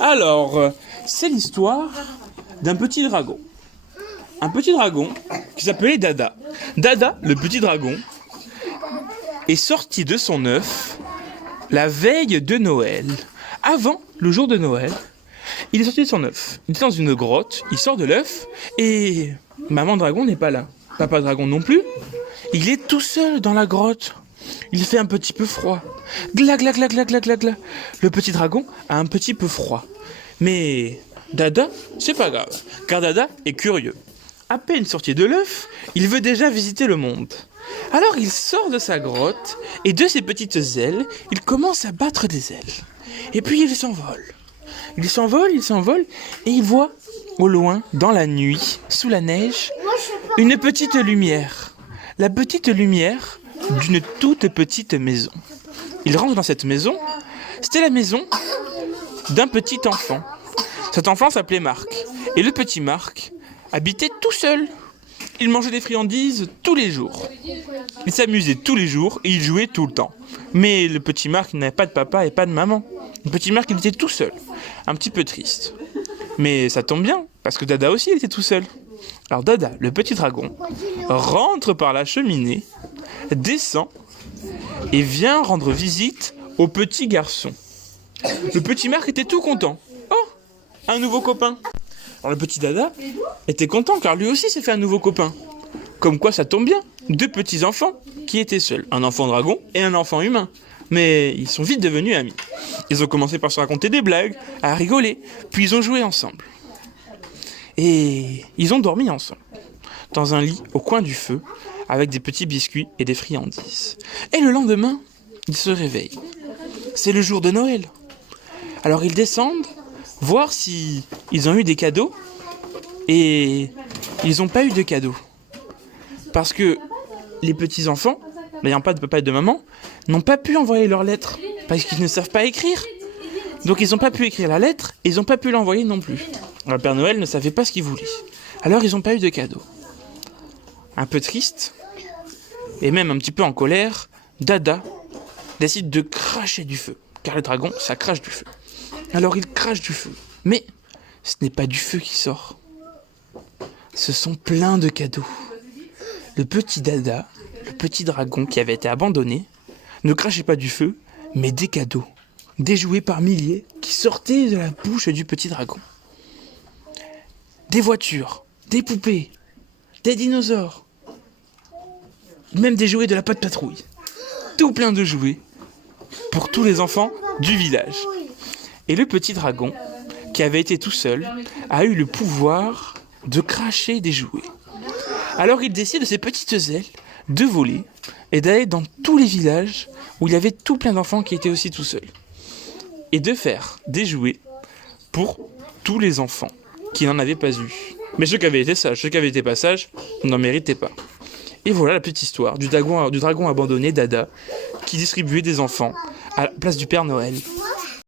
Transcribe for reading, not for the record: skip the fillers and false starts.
Alors, c'est l'histoire d'un petit dragon. Un petit dragon qui s'appelait Dada. Dada, le petit dragon, est sorti de son œuf la veille de Noël. Avant le jour de Noël, il est sorti de son œuf. Il est dans une grotte, il sort de l'œuf et maman dragon n'est pas là. Papa dragon non plus. Il est tout seul dans la grotte. Il fait un petit peu froid. Gla gla gla gla gla gla gla. Le petit dragon a un petit peu froid. Mais Dada, c'est pas grave, car Dada est curieux. À peine sorti de l'œuf, il veut déjà visiter le monde. Alors il sort de sa grotte et de ses petites ailes, il commence à battre des ailes. Et puis il s'envole. Il s'envole et il voit au loin, dans la nuit, sous la neige, une petite lumière. La petite lumière d'une toute petite maison. Il rentre dans cette maison. C'était la maison d'un petit enfant. Cet enfant s'appelait Marc. Et le petit Marc habitait tout seul. Il mangeait des friandises tous les jours. Il s'amusait tous les jours et il jouait tout le temps. Mais le petit Marc n'avait pas de papa et pas de maman. Le petit Marc, il était tout seul. Un petit peu triste. Mais ça tombe bien, parce que Dada aussi, il était tout seul. Alors Dada, le petit dragon, rentre par la cheminée, descend et vient rendre visite au petit garçon. Le petit Marc était tout content. Oh, un nouveau copain. Alors le petit Dada était content car lui aussi s'est fait un nouveau copain. Comme quoi ça tombe bien, deux petits enfants qui étaient seuls. Un enfant dragon et un enfant humain. Mais ils sont vite devenus amis. Ils ont commencé par se raconter des blagues, à rigoler, puis ils ont joué ensemble. Et ils ont dormi ensemble, dans un lit au coin du feu, avec des petits biscuits et des friandises. Et le lendemain, ils se réveillent. C'est le jour de Noël. Alors ils descendent, voir si ils ont eu des cadeaux, et ils n'ont pas eu de cadeaux. Parce que les petits-enfants, n'ayant pas de papa et de maman, n'ont pas pu envoyer leur lettre, parce qu'ils ne savent pas écrire. Donc ils n'ont pas pu écrire la lettre, et ils n'ont pas pu l'envoyer non plus. Le Père Noël ne savait pas ce qu'il voulait. Alors ils n'ont pas eu de cadeau. Un peu triste, et même un petit peu en colère, Dada décide de cracher du feu. Car les dragons, ça crache du feu. Alors il crache du feu. Mais ce n'est pas du feu qui sort. Ce sont plein de cadeaux. Le petit Dada, le petit dragon qui avait été abandonné, ne crachait pas du feu, mais des cadeaux. Des jouets par milliers qui sortaient de la bouche du petit dragon. Des voitures, des poupées, des dinosaures, même des jouets de la Patte Patrouille. Tout plein de jouets pour tous les enfants du village. Et le petit dragon, qui avait été tout seul, a eu le pouvoir de cracher des jouets. Alors il décide de ses petites ailes de voler et d'aller dans tous les villages où il y avait tout plein d'enfants qui étaient aussi tout seuls. Et de faire des jouets pour tous les enfants qui n'en avaient pas eu. Mais ceux qui avaient été sages, ceux qui avaient été pas sages, n'en méritaient pas. Et voilà la petite histoire du dragon abandonné, Dada, qui distribuait des enfants à la place du Père Noël.